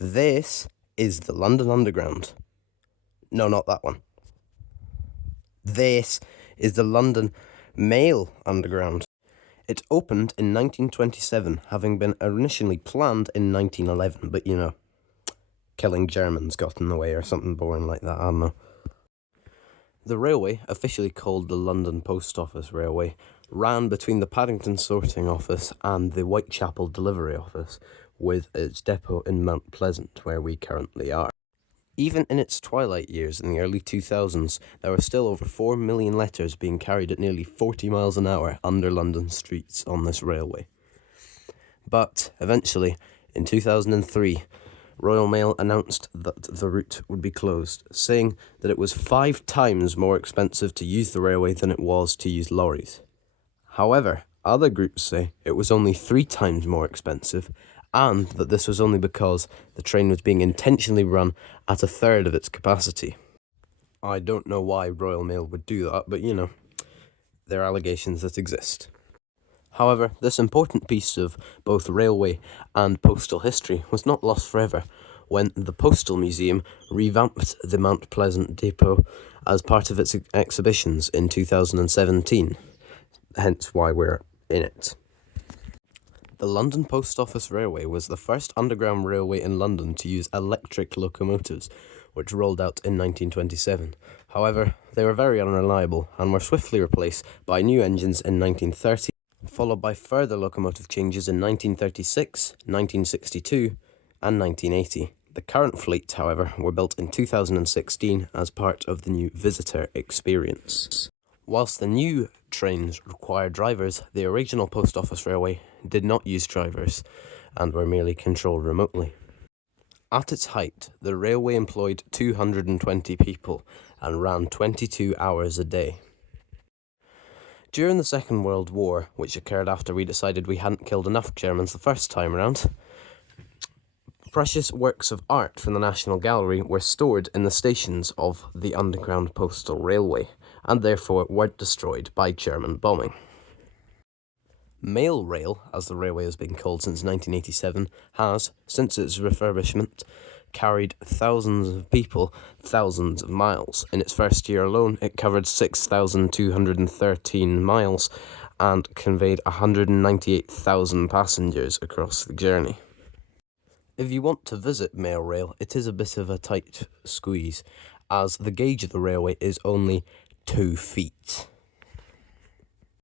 This is the London Underground. No, not that one. This is the London Mail Underground. It opened in 1927, having been initially planned in 1911, but killing Germans got in the way or something boring like that, I don't know. The railway, officially called the London Post Office Railway, ran between the Paddington Sorting Office and the Whitechapel Delivery Office, with its depot in Mount Pleasant, where we currently are. Even in its twilight years in the early 2000s, there were still over 4 million letters being carried at nearly 40 miles an hour under London streets on this railway. But eventually, in 2003, Royal Mail announced that the route would be closed, saying that it was 5 times more expensive to use the railway than it was to use lorries. However, other groups say it was only 3 times more expensive, and that this was only because the train was being intentionally run at a third of its capacity. I don't know why Royal Mail would do that, but they're allegations that exist. However, this important piece of both railway and postal history was not lost forever when the Postal Museum revamped the Mount Pleasant depot as part of its exhibitions in 2017, hence why we're in it. The London Post Office Railway was the first underground railway in London to use electric locomotives, which rolled out in 1927. However, they were very unreliable and were swiftly replaced by new engines in 1930, followed by further locomotive changes in 1936, 1962, and 1980. The current fleet, however, were built in 2016 as part of the new visitor experience. Whilst the new trains require drivers, the original Post Office Railway did not use drivers and were merely controlled remotely. At its height, the railway employed 220 people and ran 22 hours a day. During the Second World War, which occurred after we decided we hadn't killed enough Germans the first time around, precious works of art from the National Gallery were stored in the stations of the Underground Postal Railway, and therefore weren't destroyed by German bombing. Mail Rail, as the railway has been called since 1987, has, since its refurbishment, carried thousands of people thousands of miles. In its first year alone, it covered 6,213 miles and conveyed 198,000 passengers across the journey. If you want to visit Mail Rail, it is a bit of a tight squeeze, as the gauge of the railway is only 2 feet.